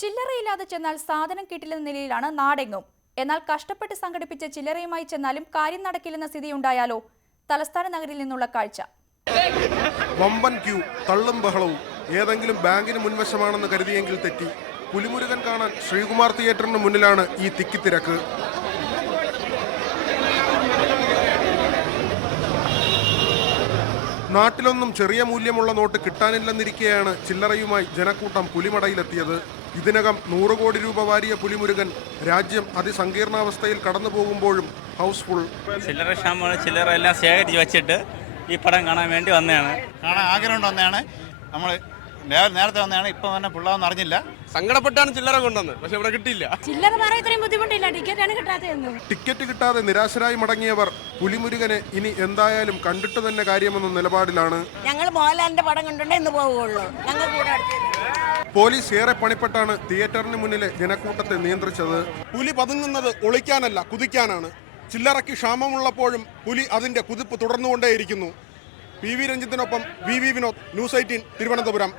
ചില്ലറയില്ലാതെ ചെന്നാൽ സാധനം കിട്ടില്ലെന്ന നിലയിലാണ് നാടെങ്ങും. എന്നാൽ കഷ്ടപ്പെട്ട് സംഘടിപ്പിച്ച ചില്ലറയുമായി ചെന്നാലും കാര്യം നടക്കില്ലെന്ന സ്ഥിതിയുണ്ടായാലോ? തലസ്ഥാന നഗരിൽ നിന്നുള്ള കാഴ്ച. വമ്പൻ ക്യൂ, തള്ളും ബഹളവും. ഏതെങ്കിലും ബാങ്കിന് മുൻവശമാണെന്ന് കരുതിയെങ്കിൽ തെറ്റി. പുലിമുരുകൻ കാണാൻ ശ്രീകുമാർ തിയേറ്ററിന് മുന്നിലാണ് ഈ തിക്കിത്തിരക്ക്. നാട്ടിലൊന്നും ചെറിയ മൂല്യമുള്ള നോട്ട് കിട്ടാനില്ലെന്നിരിക്കെയാണ് ചില്ലറയുമായി ജനക്കൂട്ടം പുലിമടയിലെത്തിയത്. ഇതിനകം 100 കോടി രൂപ വാരിയ പുലിമുരുകൻ രാജ്യം അതിസങ്കീർണാവസ്ഥയിൽ കടന്നു പോകുമ്പോഴും ഹൗസ്ഫുൾ. ചില്ലറ ക്ഷാമമാണ്. ചില്ലറ എല്ലാം ശേഖരിച്ച് വെച്ചിട്ട് ഈ പടം കാണാൻ വേണ്ടി വന്നതാണ്. കാണാൻ ആഗ്രഹം വന്നതാണ്. നമ്മൾ നേരത്തെ വന്നതാണ്. ഇപ്പം തന്നെ പിള്ളാന്ന് അറിഞ്ഞില്ല. സങ്കടപ്പെട്ടാണ് ചില്ലറ കൊണ്ടുവന്നത്, പക്ഷെ ഇവിടെ കിട്ടിയില്ല. ചില്ലറ പറയാൻ ഇത്രയും ബുദ്ധിമുട്ടില്ല. ടിക്കറ്റ് കിട്ടാതെ നിരാശരായി മടങ്ങിയവർ പുലിമുരുകനെ ഇനി എന്തായാലും കണ്ടിട്ട് തന്നെ കാര്യമെന്ന നിലപാടിലാണ്. ഞങ്ങൾ മോഹൻലാലിന്റെ പടം കണ്ടുകൊണ്ടേ ഇന്ന് പോവുകയുള്ളൂ. ഞങ്ങൾ കൂടെ പോലീസ് ഏറെ പണിപ്പെട്ടാണ് തിയേറ്ററിന് മുന്നിലെ ജനക്കൂട്ടത്തെ നിയന്ത്രിച്ചത്. പുലി പതുങ്ങുന്നത് ഒളിക്കാനല്ല, കുതിക്കാനാണ്. ചില്ലറയ്ക്ക് ക്ഷാമമുള്ളപ്പോഴും പുലി അതിന്റെ കുതിപ്പ് തുടർന്നുകൊണ്ടേയിരിക്കുന്നു. പി വി രഞ്ജിത്തിനൊപ്പം വി വിനോദ്, ന്യൂസ് 18 തിരുവനന്തപുരം.